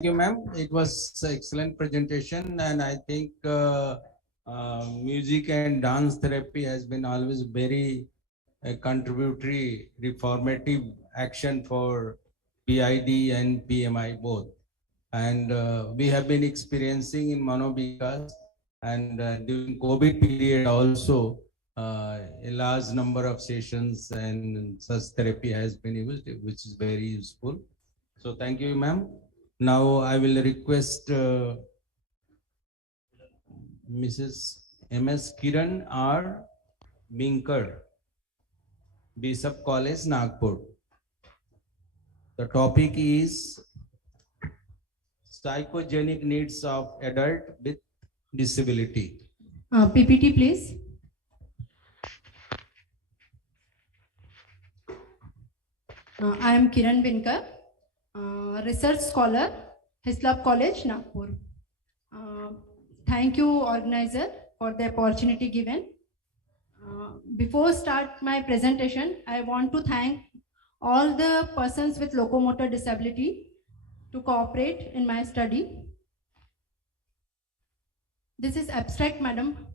Thank you, ma'am. It was an excellent presentation, and I think music and dance therapy has been always very contributory, reformative action for PID and PMI both. And we have been experiencing in Manobikas and during COVID period also a large number of sessions and such therapy has been used, which is very useful. So thank you, ma'am. Now I will request Mrs. M.S. Kiran R. Binkar, Bishop College, Nagpur. The topic is psychogenic needs of adult with disability. PPT, please. I am Kiran Binkar, research scholar, Hislop College, Nagpur. Thank you, organizer, for the opportunity given. Before start my presentation, I want to thank all the persons with locomotor disability to cooperate in my study. This is abstract, madam.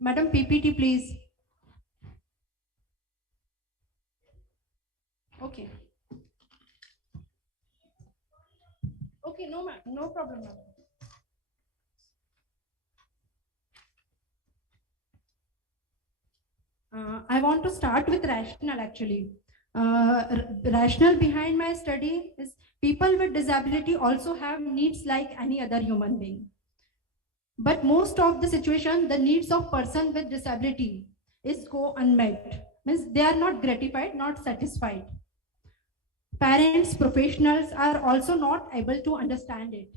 Madam, PPT, please. Okay. Okay, no, no problem, madam. I want to start with rationale actually. Rationale behind my study is people with disability also have needs like any other human being. But most of the situation, the needs of person with disability is go unmet. Means they are not gratified, not satisfied. Parents, professionals are also not able to understand it,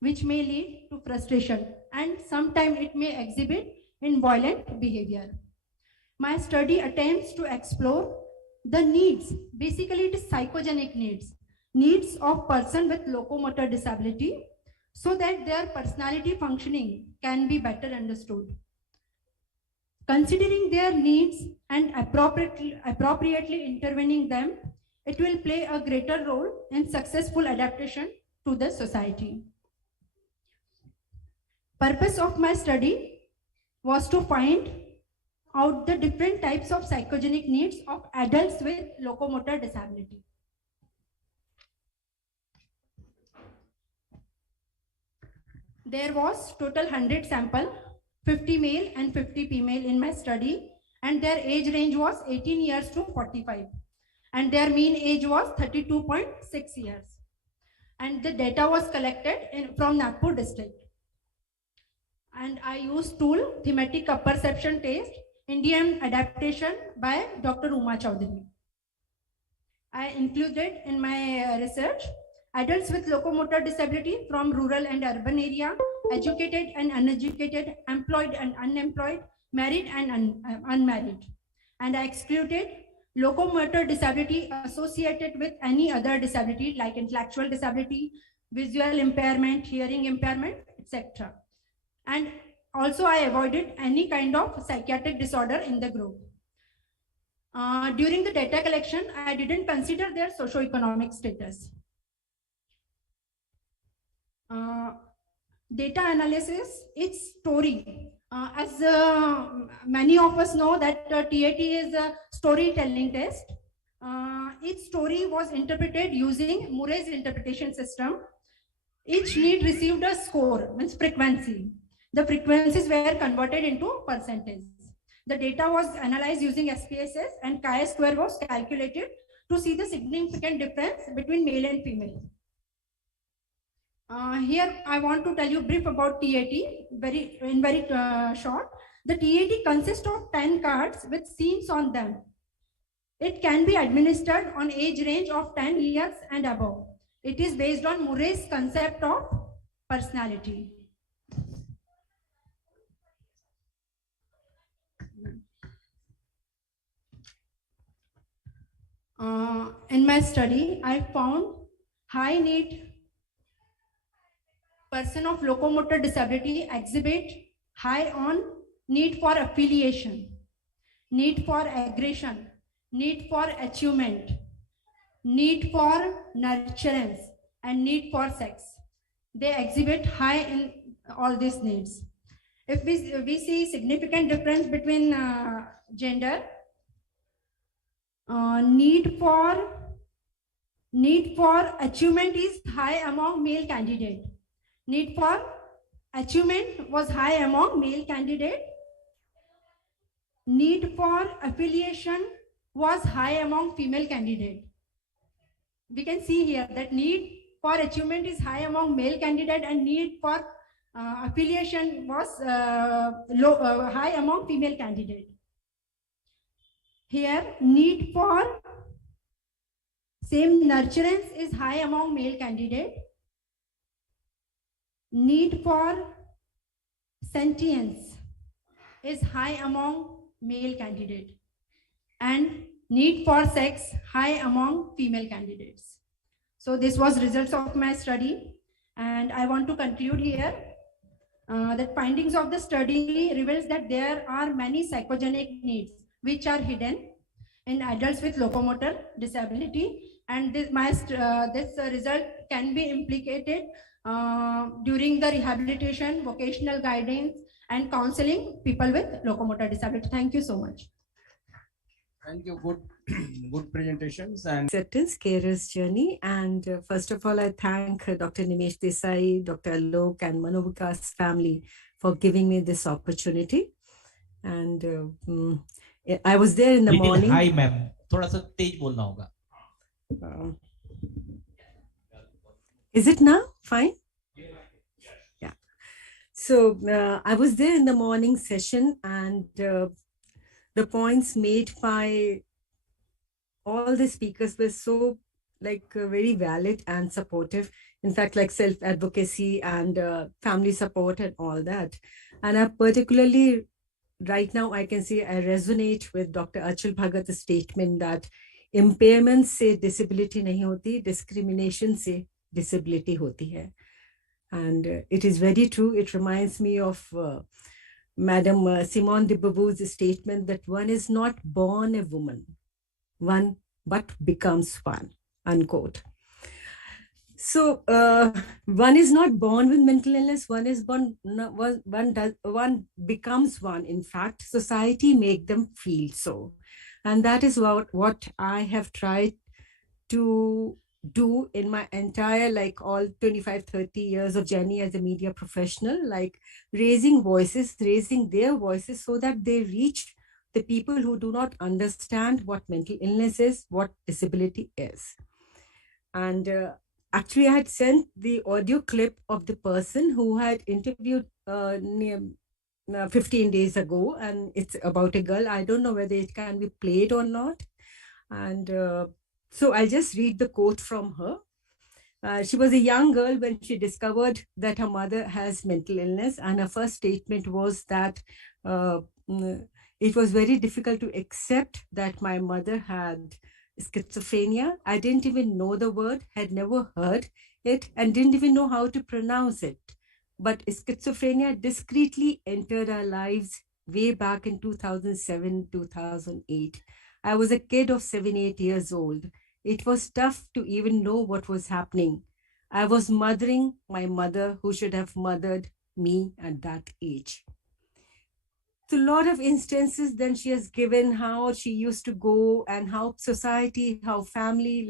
which may lead to frustration and sometimes it may exhibit in violent behavior. My study attempts to explore the needs, basically it is psychogenic needs of person with locomotor disability so that their personality functioning can be better understood. Considering their needs and appropriately intervening them, it will play a greater role in successful adaptation to the society. Purpose of my study was to find out the different types of psychogenic needs of adults with locomotor disability. There was total 100 sample, 50 male and 50 female in my study, and their age range was 18 years to 45. And their mean age was 32.6 years. And the data was collected from Nagpur district. And I used tool thematic perception test, Indian adaptation by Dr. Uma Chaudhary. I included in my research adults with locomotor disability from rural and urban area, educated and uneducated, employed and unemployed, married and unmarried. And I excluded locomotor disability associated with any other disability like intellectual disability, visual impairment, hearing impairment, etc. And also I avoided any kind of psychiatric disorder in the group. During the data collection, I didn't consider their socioeconomic status. Data analysis, its story. As many of us know that TAT is a storytelling test. Each story was interpreted using Murray's interpretation system. Each need received a score, means frequency. The frequencies were converted into percentage. The data was analyzed using SPSS and chi-square was calculated to see the significant difference between male and female. Here I want to tell you brief about TAT, very short. The TAT consists of 10 cards with scenes on them. It can be administered on age range of 10 years and above. It is based on Murray's concept of personality. In my study, I found high need person of locomotor disability exhibit high on need for affiliation, need for aggression, need for achievement, need for nurturance, and need for sex. they exhibit high in all these needs. If we see significant difference between gender, need for achievement is high among male candidate. Need for achievement was high among male candidate. Need for affiliation was high among female candidate. We can see here that need for achievement is high among male candidate and need for affiliation was high among female candidate. Here, need for same nurturance is high among male candidate. Need for sentience is high among male candidate. And need for sex high among female candidates. So this was results of my study. And I want to conclude here that findings of the study reveals that there are many psychogenic needs which are hidden in adults with locomotor disability, and this result can be implicated during the rehabilitation, vocational guidance, and counseling people with locomotor disability. Thank you so much. Thank you. Good, good presentations and acceptance carer's journey. And first of all, I thank Dr. Nimesh Desai, Dr. Alok, and Manovika's family for giving me this opportunity. And I was there in the morning. Hi, ma'am. थोड़ा सा तेज बोलना होगा. Is it now fine? Yeah. So I was there in the morning session, and the points made by all the speakers were so very valid and supportive. In fact, like self-advocacy and family support and all that. And I particularly, right now, I can say I resonate with Dr. Achal Bhagat's statement that impairment se disability nahi hoti, discrimination se disability hoti hai. And it is very true. It reminds me of Madam Simone de Beauvoir's statement that one is not born a woman, one but becomes one, unquote. So one is not born with mental illness, one is born, one becomes one. In fact, society make them feel so. And that is what I have tried to do in my entire, all 25, 30 years of journey as a media professional, raising their voices so that they reach the people who do not understand what mental illness is, what disability is. And actually, I had sent the audio clip of the person who had interviewed 15 days ago, and it's about a girl. I don't know whether it can be played or not. And so I'll just read the quote from her. She was a young girl when she discovered that her mother has mental illness, and her first statement was that it was very difficult to accept that my mother had schizophrenia. I didn't even know the word, had never heard it, and didn't even know how to pronounce it. But schizophrenia discreetly entered our lives way back in 2007, 2008. I was a kid of 7, 8 years old. It was tough to even know what was happening. I was mothering my mother, who should have mothered me at that age. So a lot of instances then she has given how she used to go and how society, how family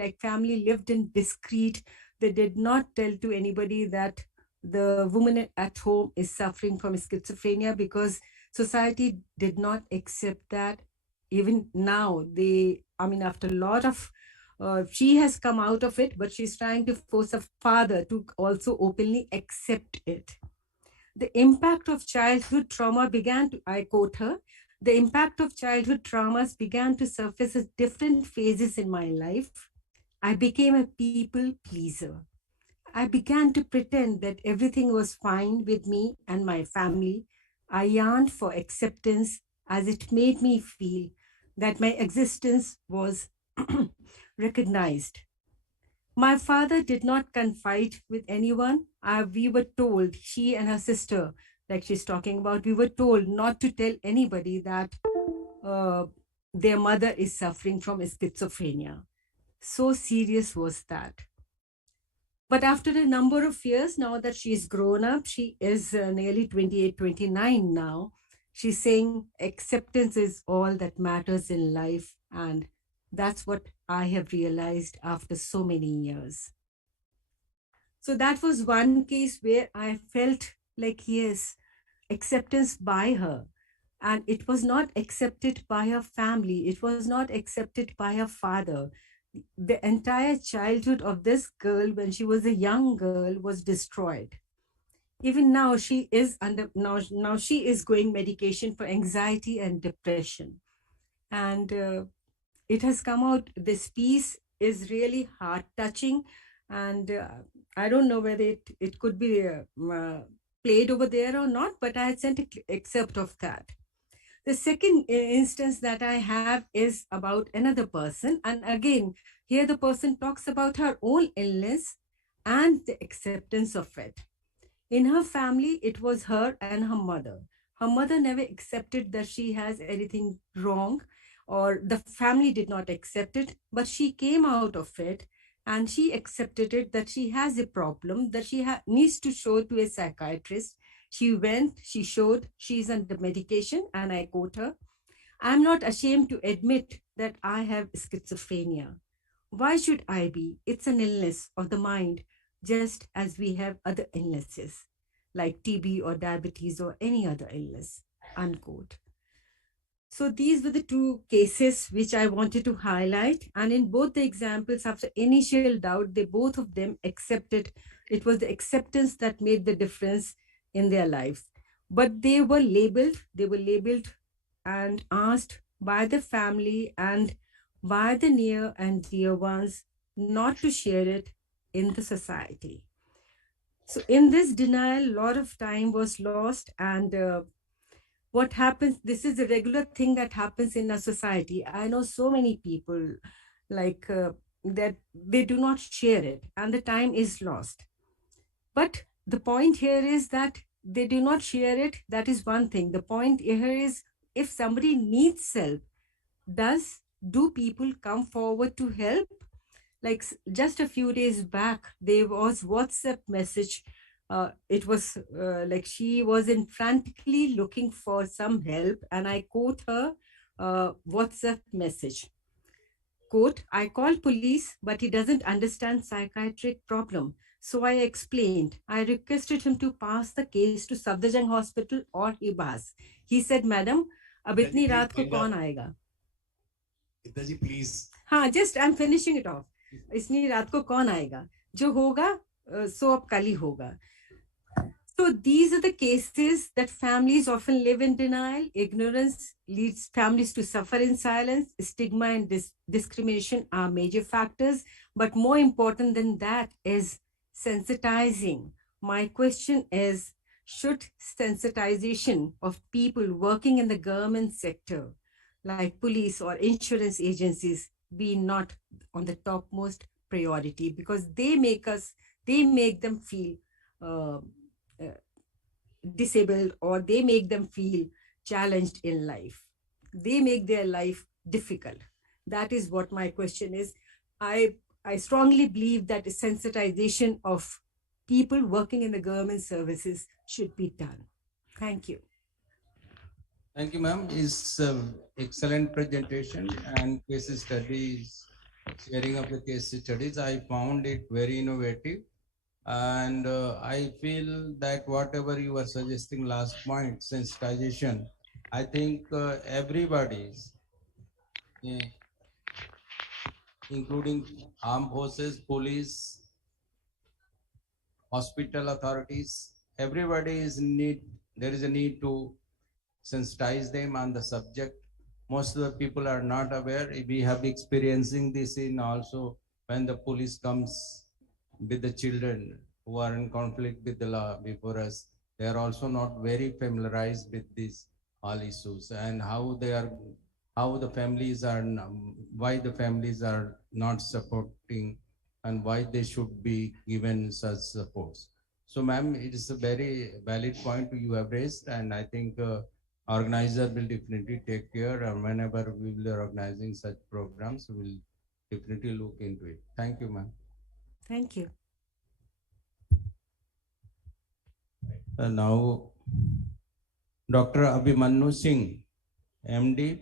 lived in discreet. They did not tell to anybody that the woman at home is suffering from schizophrenia because society did not accept that. Even now, after a lot of, she has come out of it, but she's trying to force a father to also openly accept it. The impact of childhood trauma began to, I quote her, the impact of childhood traumas began to surface at different phases in my life. I became a people pleaser. I began to pretend that everything was fine with me and my family. I yearned for acceptance as it made me feel that my existence was recognized. My father did not confide with anyone. We were told, she and her sister, like she's talking about, we were told not to tell anybody that their mother is suffering from schizophrenia. So serious was that. But after a number of years, now that she's grown up, she is nearly 28, 29 now. She's saying acceptance is all that matters in life. And that's what I have realized after so many years. So that was one case where I felt like, yes, acceptance by her. And it was not accepted by her family, it was not accepted by her father. The entire childhood of this girl, when she was a young girl, was destroyed. Even now, now she is going medication for anxiety and depression. And it has come out, this piece is really heart touching. And I don't know whether it could be played over there or not, but I had sent an excerpt of that. The second instance that I have is about another person. And again, here the person talks about her own illness and the acceptance of it. In her family, it was her and her mother. Her mother never accepted that she has anything wrong, or the family did not accept it, but she came out of it and she accepted it that she has a problem that she needs to show to a psychiatrist. She went, she showed she's under medication, and I quote her, "I'm not ashamed to admit that I have schizophrenia. Why should I be? It's an illness of the mind, just as we have other illnesses like TB or diabetes or any other illness." Unquote. So these were the two cases which I wanted to highlight. And in both the examples, after initial doubt, they both of them accepted. It was the acceptance that made the difference in their lives. But they were labeled and asked by the family and by the near and dear ones not to share it in the society. So in this denial, a lot of time was lost. And what happens, this is a regular thing that happens in a society. I know so many people like that they do not share it and the time is lost. But the point here is that they do not share it. That is one thing. The point here is, if somebody needs help, do people come forward to help? Like just a few days back, there was WhatsApp message. It was like she was in frantically looking for some help, and I quote her WhatsApp message. Quote, "I called police, but he doesn't understand psychiatric problem. So I explained. I requested him to pass the case to Safdarjung Hospital or IBAS. He said, Madam, अब इतनी रात को कौन आएगा?" जी please हाँ, just I'm finishing it off. इतनी रात को कौन आएगा? जो होगा सो अब कल ही होगा. So these are the cases that families often live in denial. Ignorance leads families to suffer in silence. Stigma and discrimination are major factors. But more important than that is sensitizing. My question is, should sensitization of people working in the government sector, like police or insurance agencies, be not on the topmost priority? Because they make them feel disabled, or they make them feel challenged in life. They make their life difficult. That is what my question is. I strongly believe that sensitization of people working in the government services should be done. Thank you. Thank you, ma'am. It's excellent presentation and case studies, sharing of the case studies. I found it very innovative. And I feel that whatever you were suggesting last point, sensitization, I think everybody's, including armed forces, police, hospital authorities, everybody is there is a need to sensitize them on the subject. Most of the people are not aware. We have experiencing this in also when the police comes with the children who are in conflict with the law before us. They are also not very familiarized with these all issues and how the families are, why the families are not supporting and why they should be given such supports. So ma'am, it is a very valid point you have raised, and I think organizer will definitely take care, and whenever we will be organizing such programs, we will definitely look into it. Thank you, ma'am. Thank you. Now, Dr. Abhimanyu Singh, MD,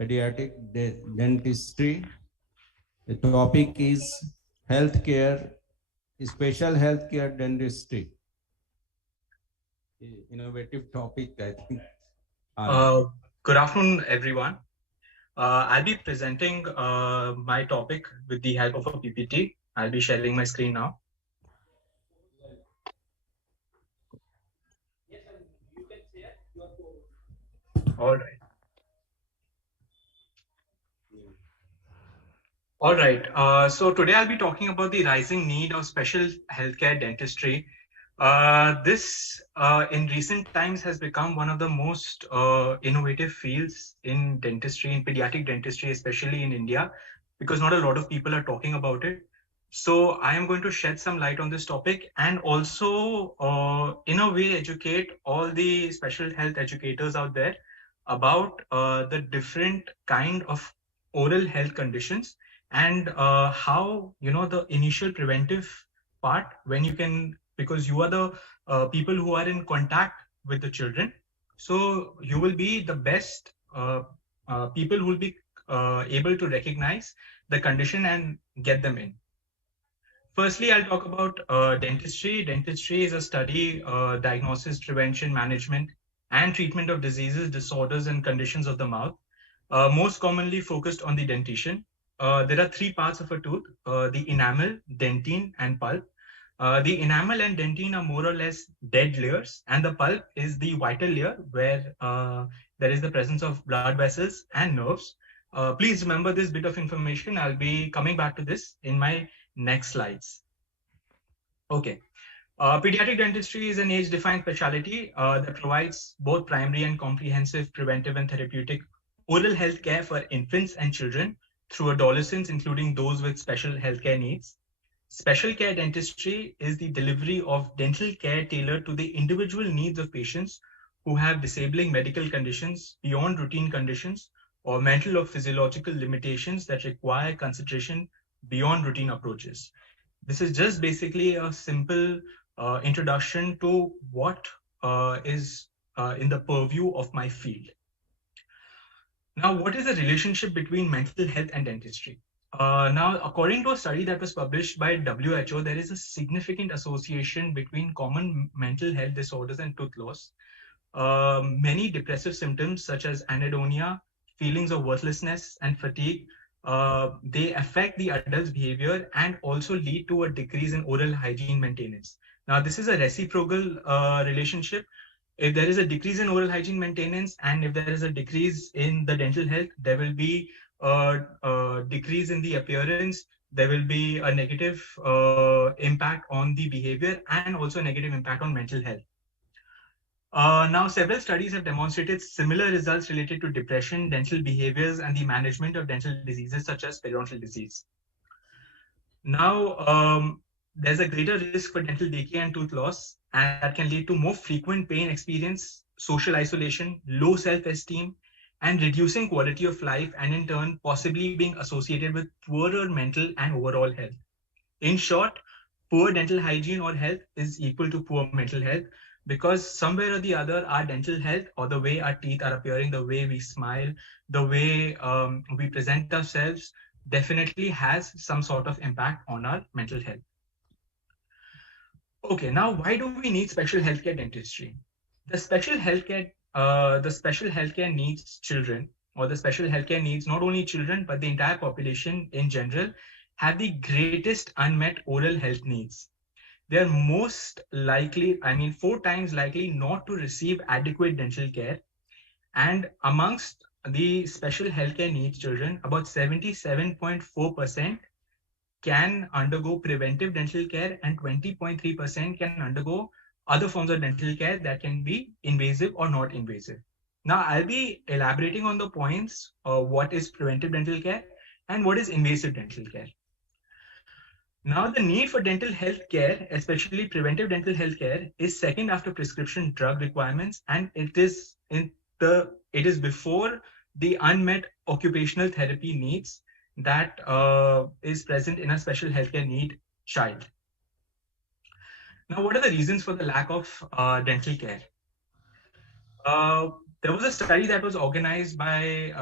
Pediatric Dentistry. The topic is healthcare, special healthcare dentistry. Innovative topic, I think. Good afternoon, everyone. I'll be presenting my topic with the help of a PPT. I'll be sharing my screen now. All right. All right. So today I'll be talking about the rising need of special healthcare dentistry. This, in recent times, has become one of the most innovative fields in dentistry, in pediatric dentistry, especially in India, because not a lot of people are talking about it. So I am going to shed some light on this topic and also, in a way, educate all the special health educators out there about the different kind of oral health conditions and how, the initial preventive part when you can, because you are the people who are in contact with the children. So you will be the best people who will be able to recognize the condition and get them in. Firstly, I'll talk about dentistry. Dentistry is a study, diagnosis, prevention, management, and treatment of diseases, disorders, and conditions of the mouth, most commonly focused on the dentition. There are three parts of a tooth, the enamel, dentine, and pulp. The enamel and dentine are more or less dead layers, and the pulp is the vital layer where there is the presence of blood vessels and nerves. Please remember this bit of information. I'll be coming back to this in my next slides. Okay. Pediatric dentistry is an age-defined specialty that provides both primary and comprehensive preventive and therapeutic oral health care for infants and children through adolescents, including those with special healthcare needs. Special care dentistry is the delivery of dental care tailored to the individual needs of patients who have disabling medical conditions beyond routine conditions or mental or physiological limitations that require consideration beyond routine approaches. This is just basically a simple introduction to what is in the purview of my field. Now, what is the relationship between mental health and dentistry? Now, according to a study that was published by WHO, there is a significant association between common mental health disorders and tooth loss. Many depressive symptoms such as anhedonia, feelings of worthlessness, and fatigue, they affect the adult's behavior and also lead to a decrease in oral hygiene maintenance. Now, this is a reciprocal relationship. If there is a decrease in oral hygiene maintenance and if there is a decrease in the dental health, there will be a decrease in the appearance. There will be a negative impact on the behavior and also a negative impact on mental health. Now, several studies have demonstrated similar results related to depression, dental behaviors, and the management of dental diseases such as periodontal disease. Now, there's a greater risk for dental decay and tooth loss, and that can lead to more frequent pain experience, social isolation, low self-esteem, and reducing quality of life, and in turn, possibly being associated with poorer mental and overall health. In short, poor dental hygiene or health is equal to poor mental health, because somewhere or the other, our dental health or the way our teeth are appearing, the way we smile, the way we present ourselves definitely has some sort of impact on our mental health. Okay, now why do we need special healthcare dentistry? The special healthcare needs children, or the special healthcare needs not only children but the entire population in general, have the greatest unmet oral health needs. They are most likely, 4 times likely not to receive adequate dental care. And amongst the special healthcare needs children, about 77.4% can undergo preventive dental care and 20.3% can undergo other forms of dental care that can be invasive or not invasive. Now, I'll be elaborating on the points of what is preventive dental care and what is invasive dental care. Now, the need for dental health care, especially preventive dental health care, is second after prescription drug requirements, and it is before the unmet occupational therapy needs that is present in a special healthcare need child. Now, what are the reasons for the lack of dental care? There was a study that was organized by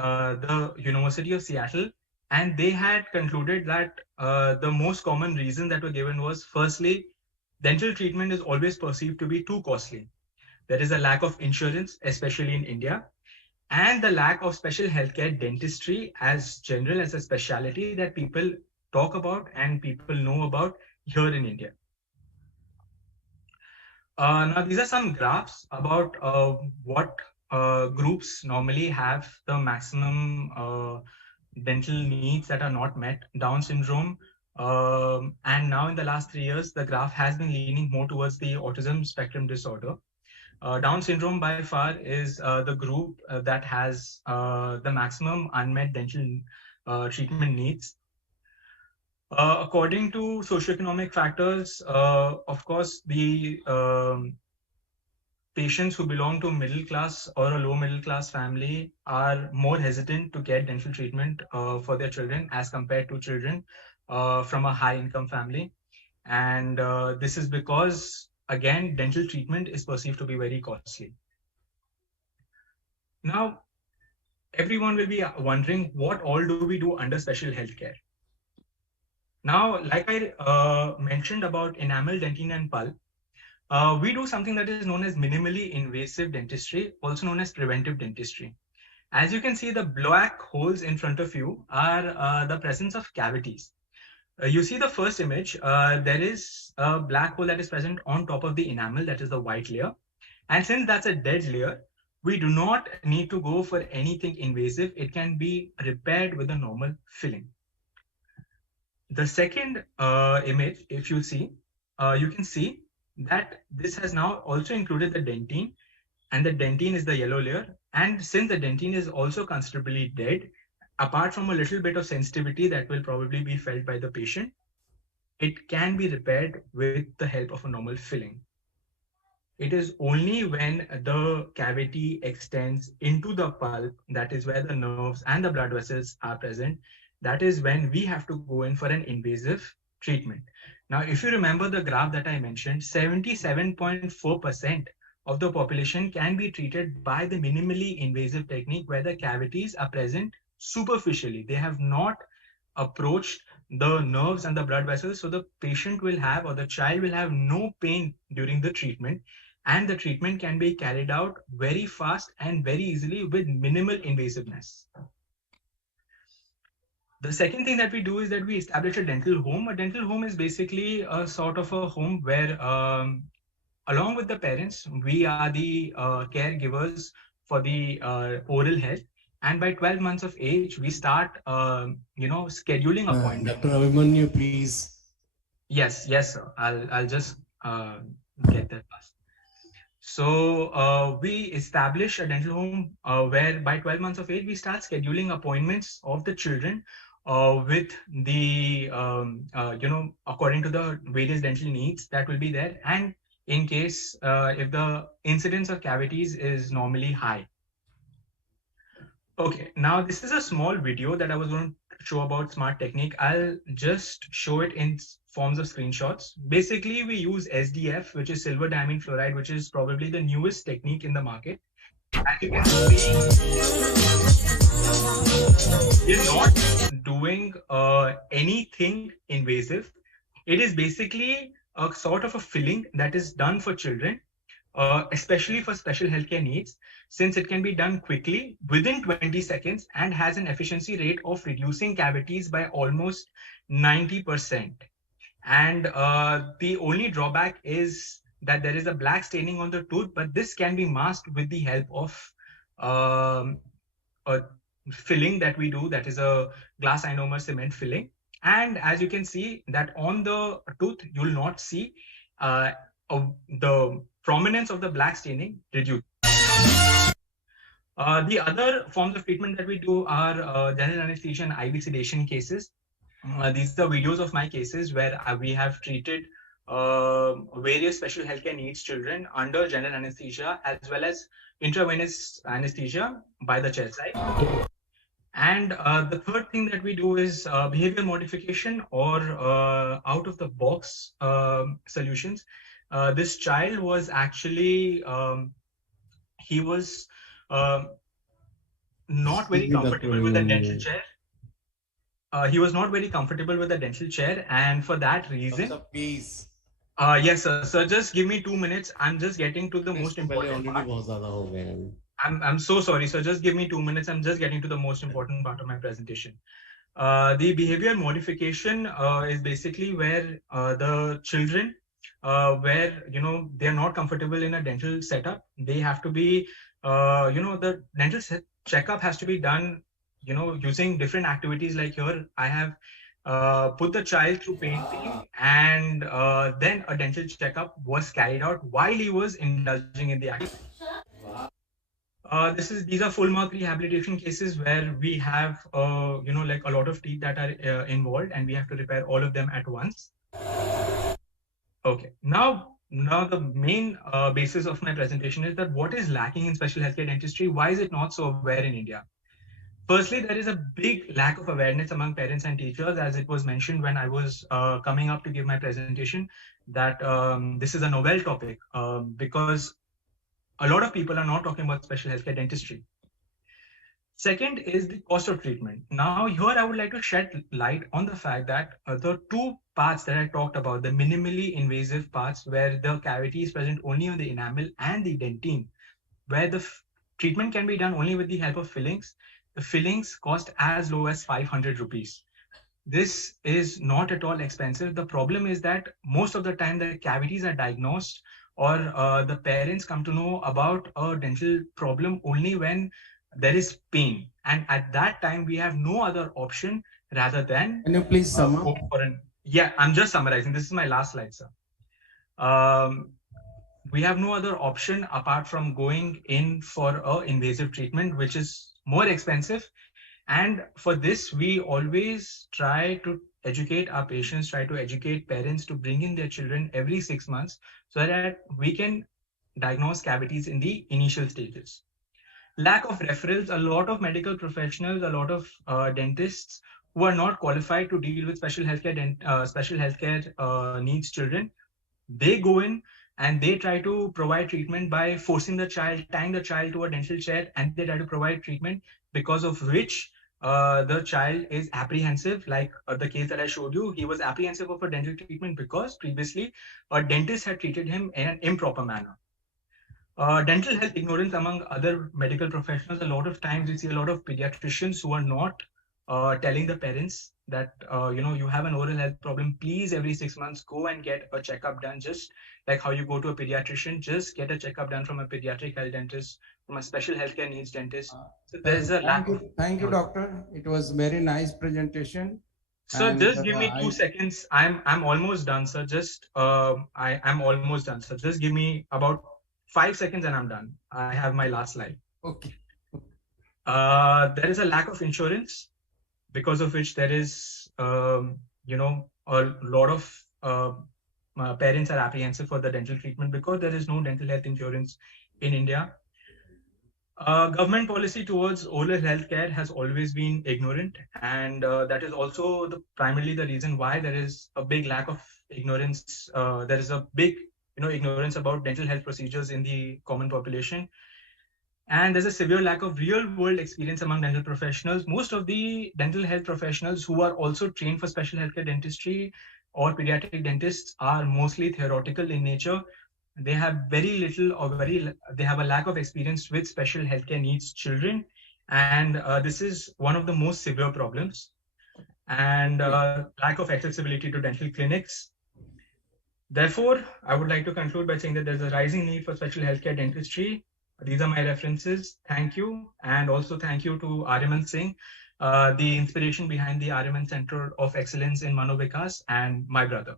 the University of Seattle, and they had concluded that the most common reason that were given was, firstly, dental treatment is always perceived to be too costly. There is a lack of insurance, especially in India, and the lack of special healthcare dentistry as general as a specialty that people talk about and people know about here in India. Now, these are some graphs about what groups normally have the maximum dental needs that are not met. Down syndrome, and now in the last 3 years, the graph has been leaning more towards the autism spectrum disorder. Down syndrome by far is the group that has the maximum unmet dental treatment needs. According to socioeconomic factors, of course, the patients who belong to middle class or a low middle class family are more hesitant to get dental treatment for their children as compared to children from a high income family. And this is because, again, dental treatment is perceived to be very costly. Now, everyone will be wondering, what all do we do under special healthcare? Now, like I mentioned about enamel, dentine, and pulp, we do something that is known as minimally invasive dentistry, also known as preventive dentistry. As you can see, the black holes in front of you are the presence of cavities. You see the first image, there is a black hole that is present on top of the enamel, that is the white layer. And since that's a dead layer, we do not need to go for anything invasive. It can be repaired with a normal filling. The second image, if you see, you can see that this has now also included the dentine, and the dentine is the yellow layer. And since the dentine is also considerably dead, apart from a little bit of sensitivity that will probably be felt by the patient, it can be repaired with the help of a normal filling. It is only when the cavity extends into the pulp, that is where the nerves and the blood vessels are present, that is when we have to go in for an invasive treatment. Now, if you remember the graph that I mentioned, 77.4% of the population can be treated by the minimally invasive technique where the cavities are present superficially. They have not approached the nerves and the blood vessels, so the patient will have, or the child will have, no pain during the treatment, and the treatment can be carried out very fast and very easily with minimal invasiveness. The second thing that we do is that we establish a dental home. A dental home is basically a sort of a home where, along with the parents, we are the caregivers for the oral health. And by 12 months of age, we start, scheduling appointments. Dr. Abhimanyu, please. Yes, sir. I'll just get that fast. So we establish a dental home where by 12 months of age, we start scheduling appointments of the children with the, according to the various dental needs that will be there. And in case if the incidence of cavities is normally high. Okay, now this is a small video that I was going to show about smart technique. I'll just show it in forms of screenshots. Basically, we use SDF, which is silver diamine fluoride, which is probably the newest technique in the market. As you can see, we're not doing anything invasive. It is basically a sort of a filling that is done for children, especially for special healthcare needs, since it can be done quickly within 20 seconds and has an efficiency rate of reducing cavities by almost 90%. And the only drawback is that there is a black staining on the tooth, but this can be masked with the help of a filling that we do, that is a glass ionomer cement filling. And as you can see that on the tooth, you will not see the prominence of the black staining reduced. The other forms of treatment that we do are general anesthesia and IV sedation cases. These are videos of my cases where we have treated various special healthcare needs children under general anesthesia as well as intravenous anesthesia by the chest side. And the third thing that we do is behavior modification or out of the box solutions. This child was actually he was not very comfortable with the dental chair. He was not very comfortable with the dental chair, and for that reason, please. yes, sir. So just give me 2 minutes. I'm just getting to the most important part. I'm so sorry, sir. Just give me 2 minutes. I'm just getting to the most important part of my presentation. The behavior modification is basically where the children, where they are not comfortable in a dental setup. They have to be, the dental checkup has to be done, using different activities. Like here, I have put the child through painting, and then a dental checkup was carried out while he was indulging in the activity. These are full mouth rehabilitation cases where we have like a lot of teeth that are involved, and we have to repair all of them at once. Okay, now the main basis of my presentation is that what is lacking in special healthcare dentistry? Why is it not so aware in India? Firstly, there is a big lack of awareness among parents and teachers, as it was mentioned when I was coming up to give my presentation, that this is a novel topic because a lot of people are not talking about special healthcare dentistry. Second is the cost of treatment. Now, here I would like to shed light on the fact that the two parts that I talked about, the minimally invasive parts where the cavity is present only on the enamel, and the dentine, where the treatment can be done only with the help of fillings. The fillings cost as low as 500 rupees. This is not at all expensive. The problem is that most of the time the cavities are diagnosed, or the parents come to know about a dental problem only when there is pain. And at that time, we have no other option rather than... Can you please sum up? Yeah, I'm just summarizing. This is my last slide, sir. We have no other option apart from going in for a invasive treatment, which is more expensive. And for this, we always try to educate our patients, try to educate parents to bring in their children every 6 months so that we can diagnose cavities in the initial stages. Lack of referrals, a lot of medical professionals, a lot of dentists who are not qualified to deal with special healthcare needs children, they go in and they try to provide treatment by forcing the child, tying the child to a dental chair, and they try to provide treatment, because of which the child is apprehensive. Like the case that I showed you, he was apprehensive of a dental treatment because previously a dentist had treated him in an improper manner. Dental health ignorance among other medical professionals. A lot of times we see a lot of pediatricians who are not telling the parents that, you have an oral health problem, please every 6 months go and get a checkup done, just like how you go to a pediatrician, just get a checkup done from a pediatric health dentist, from a special healthcare needs dentist. So there's a lack of... Thank you, doctor. It was very nice presentation. Sir, just give me 2 seconds. I'm almost done, sir. Just I'm almost done, sir. Just give me about 5 seconds and I'm done. I have my last slide. Okay. There is a lack of insurance, because of which there is, a lot of parents are apprehensive for the dental treatment because there is no dental health insurance in India. Government policy towards oral health care has always been ignorant, and that is also primarily the reason why there is a big lack of ignorance. There is a big ignorance about dental health procedures in the common population. And there's a severe lack of real world experience among dental professionals. Most of the dental health professionals who are also trained for special healthcare dentistry or pediatric dentists are mostly theoretical in nature. They have very little they have a lack of experience with special healthcare needs children. And this is one of the most severe problems. And lack of accessibility to dental clinics. Therefore, I would like to conclude by saying that there's a rising need for special healthcare dentistry. These are my references. Thank you. And also thank you to Aryaman Singh, the inspiration behind the Aryaman Center of Excellence in Manovikas, and my brother.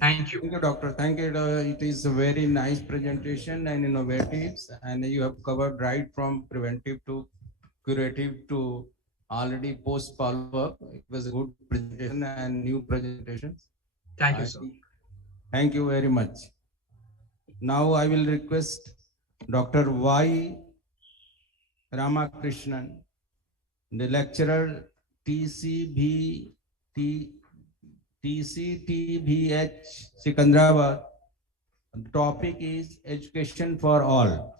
Thank you. Thank you, doctor. Thank you. It is a very nice presentation and innovative, and you have covered right from preventive to curative to already post follow-up. It was a good presentation and new presentation. Thank you, sir. Thank you very much. Now I will request Dr. Y. Ramakrishnan, the lecturer TCTBH Secunderabad, The topic is education for all.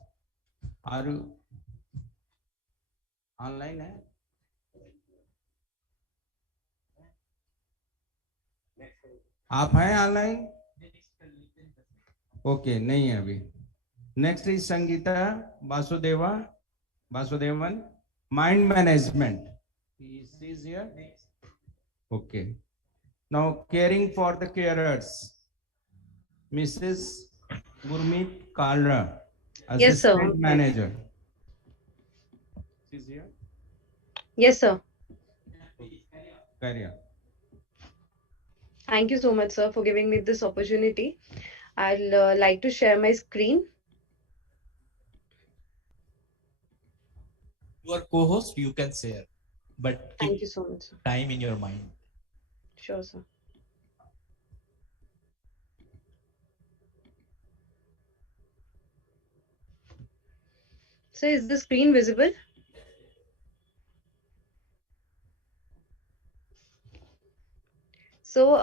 Are you online? है? आप हैं online? Okay, नहीं है अभी. Next is Sangeeta Vasudevan, mind management. She is here. Okay. Now caring for the carers. Mrs. Gurmeet Kalra, Yes, sir. Assistant Manager. She's here. Yes, sir. Carry on. Thank you so much, sir, for giving me this opportunity. I'll like to share my screen. You are co-host, you can share, but Thank keep you so much, sir. time in your mind. Sure, sir. So is the screen visible? So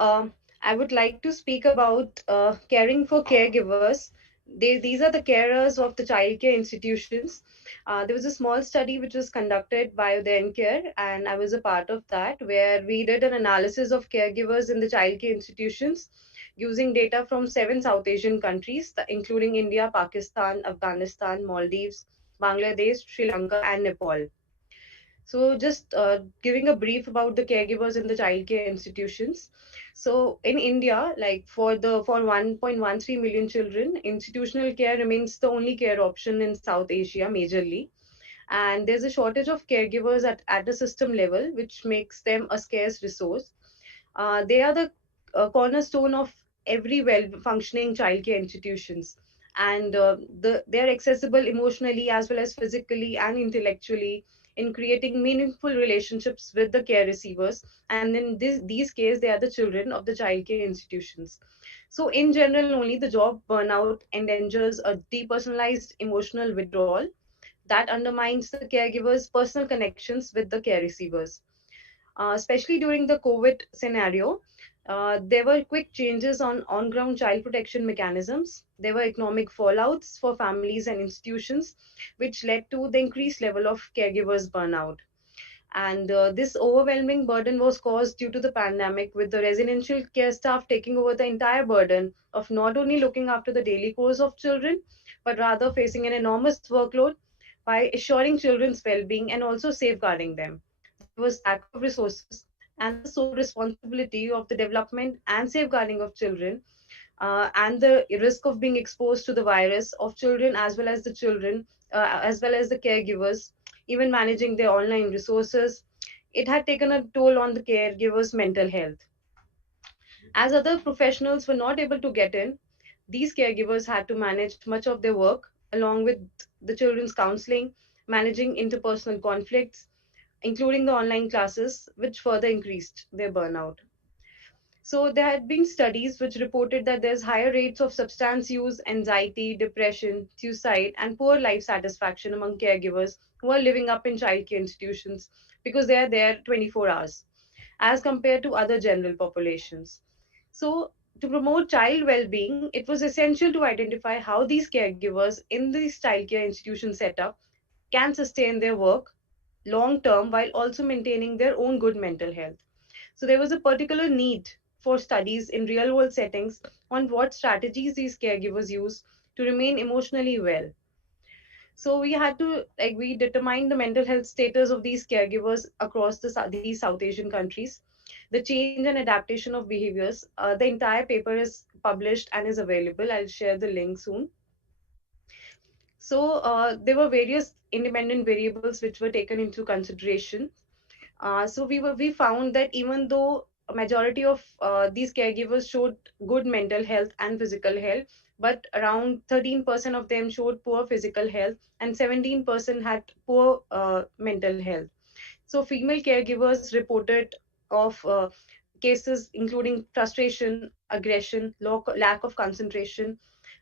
I would like to speak about caring for caregivers. These are the carers of the childcare institutions. There was a small study which was conducted by the NCare, and I was a part of that, where we did an analysis of caregivers in the childcare institutions using data from 7 South Asian countries, including India, Pakistan, Afghanistan, Maldives, Bangladesh, Sri Lanka, and Nepal. So, just giving a brief about the caregivers in the childcare institutions. So, in India, like for 1.13 million children, institutional care remains the only care option in South Asia majorly, and there's a shortage of caregivers at the system level, which makes them a scarce resource. They are the cornerstone of every well-functioning childcare institutions, and they are accessible emotionally as well as physically and intellectually in creating meaningful relationships with the care receivers. And in these cases, they are the children of the childcare institutions. So, in general, only the job burnout endangers a depersonalized emotional withdrawal that undermines the caregiver's personal connections with the care receivers. Especially during the COVID scenario, there were quick changes on ground child protection mechanisms. There were economic fallouts for families and institutions, which led to the increased level of caregivers burnout. And this overwhelming burden was caused due to the pandemic, with the residential care staff taking over the entire burden of not only looking after the daily course of children, but rather facing an enormous workload by assuring children's well being and also safeguarding them. There was lack of resources and the sole responsibility of the development and safeguarding of children, and the risk of being exposed to the virus of children as well as the caregivers, even managing their online resources. It had taken a toll on the caregivers' mental health. As other professionals were not able to get in, these caregivers had to manage much of their work along with the children's counseling, managing interpersonal conflicts, including the online classes, which further increased their burnout. So there had been studies which reported that there's higher rates of substance use, anxiety, depression, suicide, and poor life satisfaction among caregivers who are living up in childcare institutions because they are there 24 hours as compared to other general populations. So to promote child well-being, it was essential to identify how these caregivers in these childcare institution setup can sustain their work long term while also maintaining their own good mental health. So there was a particular need for studies in real world settings on what strategies these caregivers use to remain emotionally well. So we had to we determine the mental health status of these caregivers across these South Asian countries, the change and adaptation of behaviors. The entire paper is published and is available. I'll share the link soon. So there were various independent variables which were taken into consideration. So we found that even though a majority of these caregivers showed good mental health and physical health, but around 13% of them showed poor physical health and 17% had poor mental health. So female caregivers reported of cases including frustration, aggression, lack of concentration,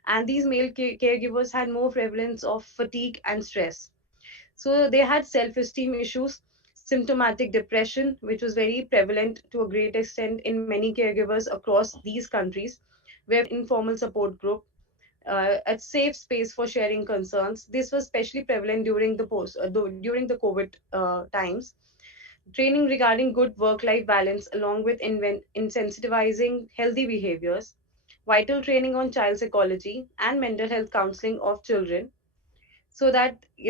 and these male caregivers had more prevalence of fatigue and stress. So they had self-esteem issues, symptomatic depression, which was very prevalent to a great extent in many caregivers across these countries, where informal support group. a safe space for sharing concerns. This was especially prevalent during the COVID times. Training regarding good work-life balance, along with insensitivizing healthy behaviors, vital training on child psychology and mental health counseling of children, so that